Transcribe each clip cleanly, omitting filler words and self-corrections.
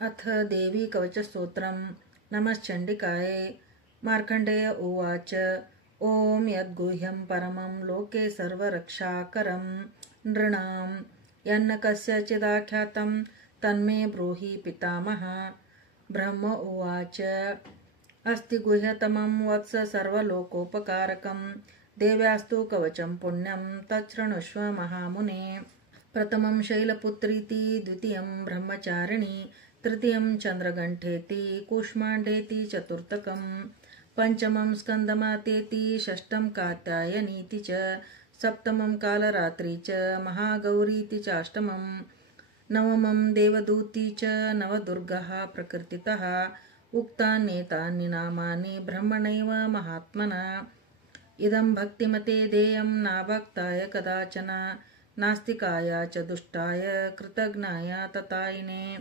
अथ देवी कवचस्तोत्रम् नमश्चण्डिकायै। मार्कण्डेय उवाच। ॐ यद्गुह्यं परमं लोके सर्वरक्षाकरं नृणां यन्न कस्यचिदाख्यातं तन्मे ब्रूहि पितामह। ब्रह्म उवाच। अस्ति गुह्यतमं वत्स सर्वलोकोपकारकं देव्यास्तु कवचं पुण्यं तच्छृणुष्व महामुने। प्रथमं शैलपुत्रीति, द्वितीयं ब्रह्मचारिणी, तृतीयं चन्द्रगण्ठेति, कूष्माण्डेति, चतुर्थकं पञ्चमं स्कन्दमातेति, षष्ठं कात्यायनीति च, सप्तमं कालरात्रि च, महागौरीति चाष्टमं, नवमं देवदूती च, नवदुर्गः प्रकृतितः। उक्तान्येतानि नामानि ब्रह्मणैव महात्मना। इदं भक्तिमते देयं नाभक्ताय कदाचन, नास्तिकाय च दुष्टाय कृतघ्नाय ततायिने।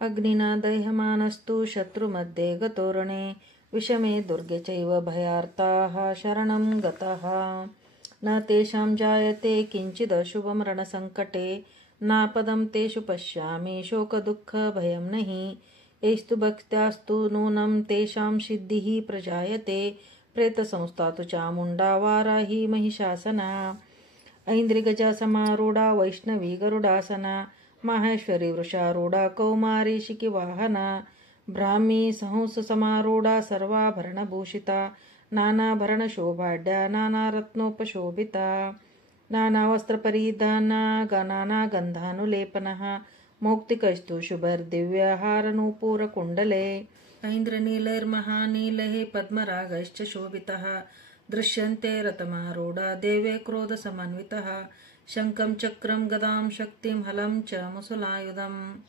अग्निना दह्यमानस्तु शत्रुमध्ये गतोरणे, विषमे दुर्गे चैव भयार्ताः शरणं गताः। न तेषां जायते किञ्चिदशुभं रणसङ्कटे, नापदं तेषु पश्यामि शोकदुःखभयं नहि। एस्तु भक्त्यास्तु नूनं तेषां सिद्धिः प्रजायते, प्रेतसंस्था तु चामुण्डा वाराही महिषासना। ऐन्द्रिगजा समारूढा वैष्णवी गरुडासना, माहेश्वरी वृषारूढा कौमारी शिखिवाहना, ब्राह्मी सहंस समारूढा सर्वाभरणभूषिता, नानाभरणशोभाढ्या नानारत्नोपशोभिता, नानावस्त्रपरिधाना नानागन्धानुलेपनः, मौक्तिकस्तु शुभैर्दिव्यहारनूपुरकुण्डले, ऐन्द्रनीलैर्महानीलैः पद्मरागैश्च शोभितः, दृश्यन्ते रथमारूढा देवे क्रोधसमन्वितः, शङ्खं चक्रं गदां शक्तिं हलं च मुसलायुधं,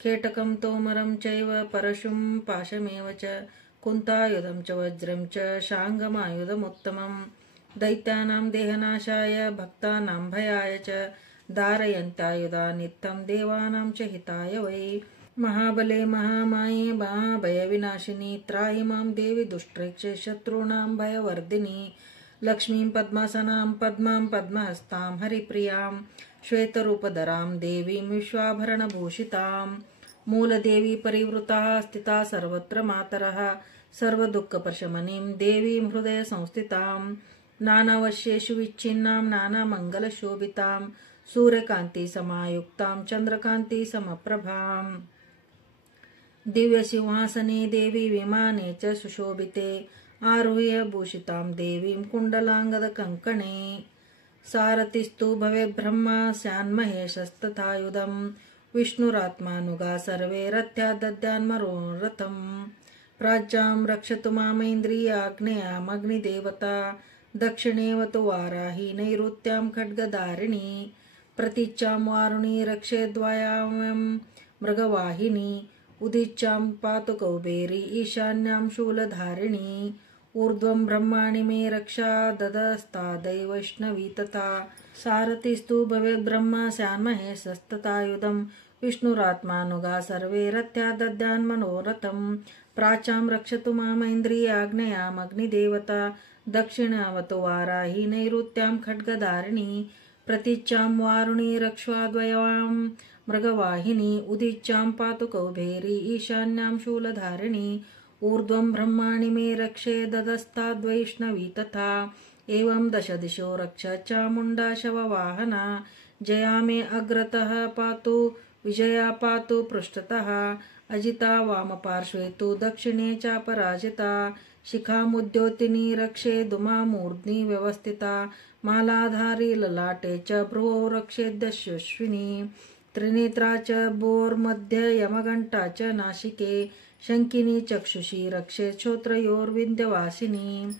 खेटकं तोमरं चैव परशुं पाशमेव च, कुन्तायुधं च वज्रं च शाङ्गमायुधमुत्तमं, दैत्यानां देहनाशाय भक्तानां भयाय च, धारयन्त्यायुधा नित्यं देवानां च हिताय वै। महाबले महामाये महाभयविनाशिनी, त्राहि मां देवि दुष्टैक्षे शत्रूणां भयवर्धिनी। लक्ष्मीं पद्मासनां पद्मां पद्महस्तां हरिप्रियां, श्वेतरूपधरां देवीं विश्वाभरणभूषितां, मूलदेवी परिवृता स्थिता सर्वत्र मातरः, सर्वदुःखप्रशमनीं देवीं हृदयसंस्थितां, नानावश्येषु विच्छिन्नां नानामङ्गलशोभितां, सूर्यकान्तिसमायुक्तां चन्द्रकान्तिसमप्रभां, दिव्यसिंहासने देवी विमाने च सुशोभिते, आरुह्य भूषितां देवीं कुण्डलाङ्गदकङ्कणे। सारथिस्तु भवेद्ब्रह्मा स्यान्महेशस्तथायुधं, विष्णुरात्मानुगा सर्वे रथ्या दद्यान्मनोरथं। प्राच्यां रक्षतु मामैन्द्री आग्नेयामग्निदेवता, दक्षिणेवतु वाराही नैऋत्यां खड्गधारिणी, प्रतीच्यां वारुणी रक्षेद्वायां मृगवाहिनी, उदीच्यां पातु कौबेरी ईशान्यां शूलधारिणी, ऊर्ध्वं ब्रह्माणि मे रक्षा ददस्तादै वैष्णवी तथा। सारथिस्तु भवेद्ब्रह्मा स्यान्महेशस्तथायुधं, विष्णुरात्मानुगा सर्वे रथ्या दद्यान्मनोरथं। प्राच्यां रक्षतु मामैन्द्री आग्नेयामग्निदेवता, दक्षिणावतु वाराही नैऋत्यां खड्गधारिणी, प्रतीच्यां वारुणी रक्षाद्वयां मृगवाहिनी, उदीच्यां पातु कौबेरी ईशान्यां शूलधारिणी, ऊर्ध्वं ब्रह्माणि मे रक्षे ददस्ताद्वैष्णवी तथा। एवं दशदिशो रक्ष चामुण्डा शववाहना, जया मे अग्रतः पातु विजया पातु पृष्ठतः, अजिता वामपार्श्वे तु दक्षिणे चापराजिता, शिखामुद्योतिनी रक्षे धूमामूर्ध्नि व्यवस्थिता, मालाधारी ललाटे च भ्रुवो रक्षेद्यशस्विनी, त्रिनेत्रा च भ्रुवोर्मध्ये यमघण्टा च नासिके, शङ्किनी चक्षुषी रक्षेत् श्रोत्रयोर्विन्ध्यवासिनी,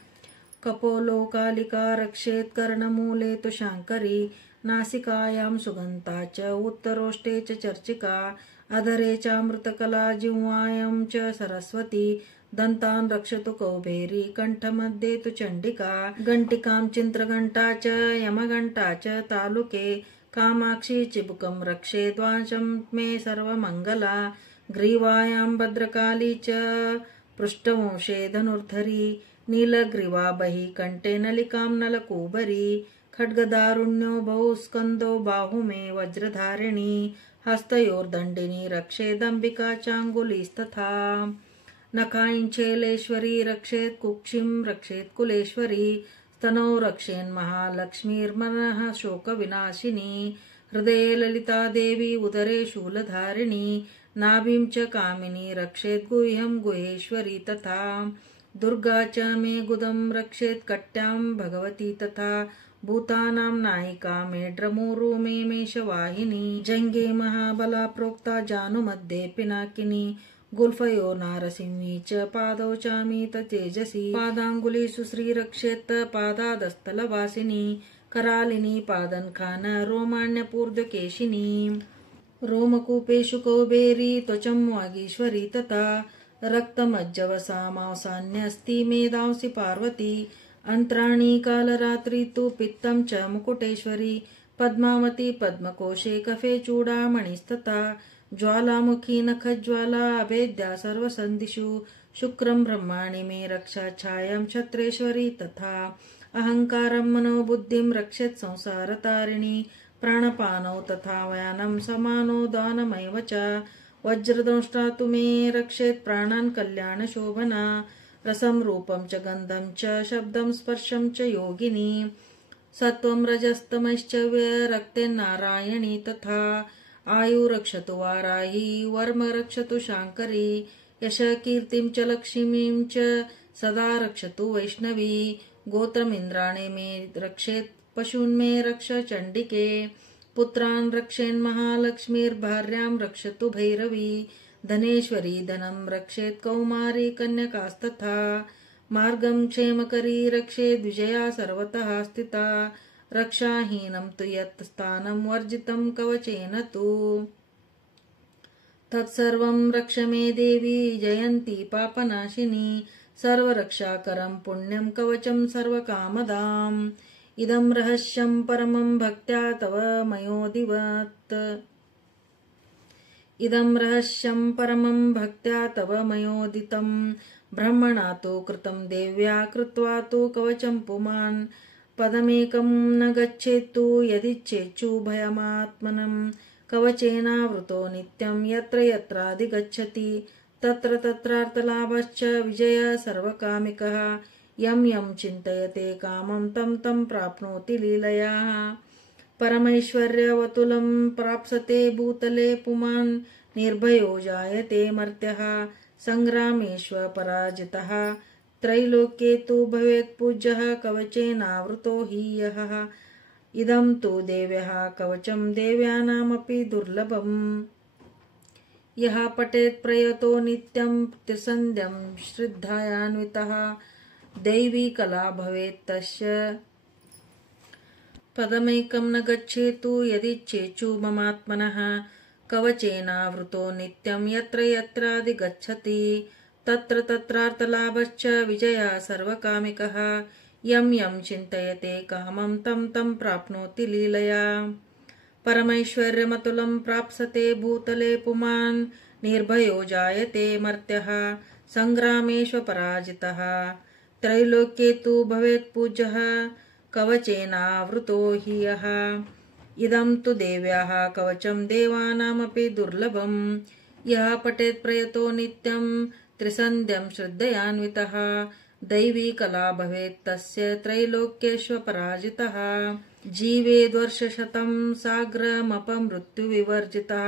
कपोलोकालिका रक्षेत् कर्णमूले तु शाङ्करी, नासिकायां सुगन्धा च उत्तरोष्टे च चर्चिका, अधरे चामृतकला जिह्वायां च सरस्वती, दन्तान् रक्षतु कौबेरी कण्ठमध्ये तु चण्डिका, घण्टिकां चित्रघण्टा च यमघण्टा च तालुके, कामाक्षी चिबुकं रक्षेत् वाचं मे सर्वमङ्गला, ग्रीवायां भद्रकाली च पृष्ठवंशे धनुर्धरी, नीलग्रीवा बहिः कण्ठे नलिकां नलकूबरी, खड्गदारुण्यो बहु स्कन्दो बाहु मे वज्रधारिणी, हस्तयोर्दण्डिनी रक्षेदम्बिकाचाङ्गुलीस्तथा नखाञ्चेलेश्वरी रक्षेत् कुक्षिं रक्षेत् कुलेश्वरी स्तनौ रक्षेन्महालक्ष्मीर्मनः शोकविनाशिनी हृदये ललिता देवी उदरे शूलधारिणी नाभिं च कामिनी रक्षेत् गुह्यं गुहेश्वरी तथा दुर्गा च मे गुदं रक्षेत् कट्यां भगवती तथा भूतानां नायिका मे ड्रमोरु मे मेषवाहिनी जङ्गे महाबला प्रोक्ता जानुमध्ये पिनाकिनी गुल्फयो नारसिंही च पादौ चामीत तेजसी पादाङ्गुलीषु श्रीरक्षेत् पादादस्थलवासिनी करालिनी पादनखान रोमाण्यपूर्धकेशिनी रोमकूपेषु कौबेरी त्वचं वागीश्वरी तथा रक्तमज्जवसा मांसान्यस्ति मेधांसि पार्वती अन्त्राणि कालरात्रि तु पित्तं च मुकुटेश्वरी पद्मावती पद्मकोशे कफे चूडामणिस्तथा ज्वालामुखी नखज्वाला अभेद्या सर्वसन्धिषु शुक्रं ब्रह्माणि मे रक्षा छायां छत्रेश्वरी तथा अहङ्कारं मनोबुद्धिं रक्षेत् संसारतारिणी प्राणपानौ तथा वयानं समानो दानमेव च वज्रदंष्टा तु मे रक्षेत् प्राणान् कल्याणशोभना रसं रूपं च गन्धं च शब्दं स्पर्शं च योगिनी सत्वं रजस्तमश्च रक्तेन्नारायणी तथा आयु रक्षतु वाराही वर्म रक्षतु शाङ्करी यश कीर्तिं च लक्ष्मीं च सदा रक्षतु वैष्णवी गोत्रमिन्द्राणि मे रक्षेत् पशून् मे रक्ष चण्डिके पुत्रान् रक्षेन्महालक्ष्मीर्भार्यां रक्षतु भैरवी धनेश्वरी धनं रक्षेत् कौमारी कन्यकास्तथा मार्गं क्षेमकरी रक्षेद् विजया सर्वतः स्थिता रक्षाहीनं तु यत् स्थानं वर्जितं कवचेन तु तत्सर्वं रक्ष मे देवी जयन्ती पापनाशिनी सर्वरक्षाकरं पुण्यं कवचं सर्वकामदाम् इदं रहस्यं परमं भक्त्या तव मयोदिवत् इदं रहस्यं परमं भक्त्या तव मयोदितं ब्रह्मणा तु कृतं देव्या कृत्वा तु कवचं पुमान् पदमेकं न गच्छेत्तु यदिच्छेच्छु भयमात्मनं कवचेनावृतो नित्यं यत्र यत्राधिगच्छति तत्र तत्रार्थलाभश्च विजय सर्वकामिकः यं यं चिन्तयते कामं तं तं प्राप्नोति लीलया परमैश्वर्यवतुलं प्राप्स्यते भूतले पुमान् निर्भयो जायते मर्त्यः संग्रामेष्वपराजितः त्रैलोक्ये तु भवेत् पूज्यः कवचेनावृतो हि यः इदं तु देव्यः कवचं देव्यानामपि दुर्लभम् यः पठेत् प्रयतो नित्यं त्रिसन्ध्यं श्रद्धयान्वितः दैवी कला भवेत् तस्य पदमेकं न गच्छेतु यदिच्छेच्छु ममात्मनः कवचेनावृतो नित्यं यत्र यत्राधिगच्छति तत्र तत्रार्थलाभश्च विजया सर्वकामिकः यं यं चिन्तयते कामं तं तं प्राप्नोति लीलया परमैश्वर्यमतुलं प्राप्स्यते भूतले पुमान् निर्भयो जायते मर्त्यः संग्रामेष्वपराजितः त्रैलोक्ये तु भवेत् पूज्यः कवचेनावृतो हि यः इदं तु देव्याः कवचं देवानामपि दुर्लभम् यः पठेत् प्रयतो नित्यं त्रिसन्ध्यं श्रद्धयान्वितः दैवी कला भवेत् तस्य त्रैलोक्येष्वपराजितः जीवेद्वर्षशतं साग्रमपमृत्युविवर्जितः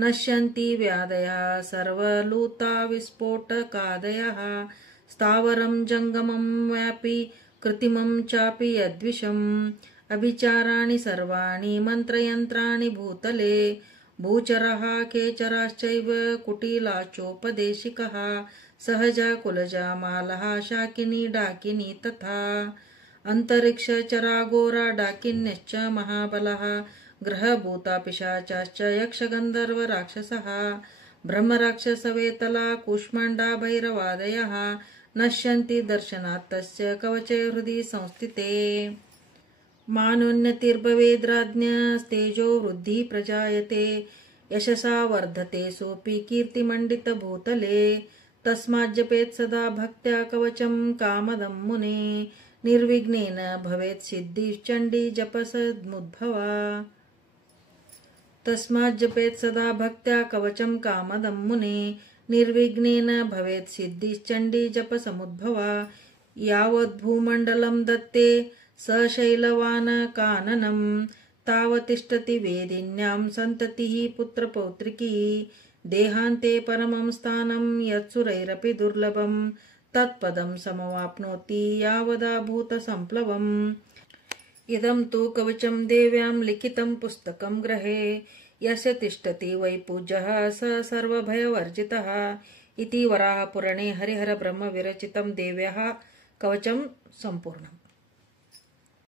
नश्यन्ति व्याधयः सर्वलूता विस्फोटकादयः स्थावरं जङ्गमं व्यापि कृत्रिमं चापि यद्विषम् अभिचाराणि सर्वाणि मन्त्रयन्त्राणि भूतले भूचरः केचराश्चैव कुटिलाचोपदेशिकः सहजा कुलजा मालः शाकिनी डाकिनी तथा अन्तरिक्षचराघोरा डाकिन्यश्च महाबलः ग्रहभूता पिशाचाश्च यक्षगन्धर्व राक्षसः ब्रह्मराक्षसवेतला कूष्माण्डा भैरवादयः नश्यन्ति दर्शनात् तस्य कवचे हृदि संस्थिते मानोन्नतिर्भवेद्राज्ञस्तेजो वृद्धि प्रजायते यशसा वर्धते सोऽपि कीर्तिमण्डितभूतले तस्माज्जपेत् सदा भक्त्या कवचं कामदं मुने निर्विघ्नेन भवेत् सिद्धिश्चण्डी जपसमुद्भवा तस्माज्जपेत् सदा भक्त्या कवचं कामदं मुने निर्विघ्नेन भवेत् सिद्धिश्चण्डी जपसमुद्भवा यावद्भूमण्डलं दत्ते स शैलवान् काननं तावतिष्ठति वेदिन्यां सन्ततिः पुत्रपौत्रिकी देहान्ते परमं स्थानं यत्सुरैरपि दुर्लभं तत्पदं समवाप्नोति यावदा भूतसम्प्लवम् इदं तु कवचं देव्यां लिखितं पुस्तकं गृहे यस्य तिष्ठति वै पूज्यः स सर्वभयवर्जितः इति वराहपुराणे हरिहरब्रह्मविरचितं देव्याः कवचं सम्पूर्णम्।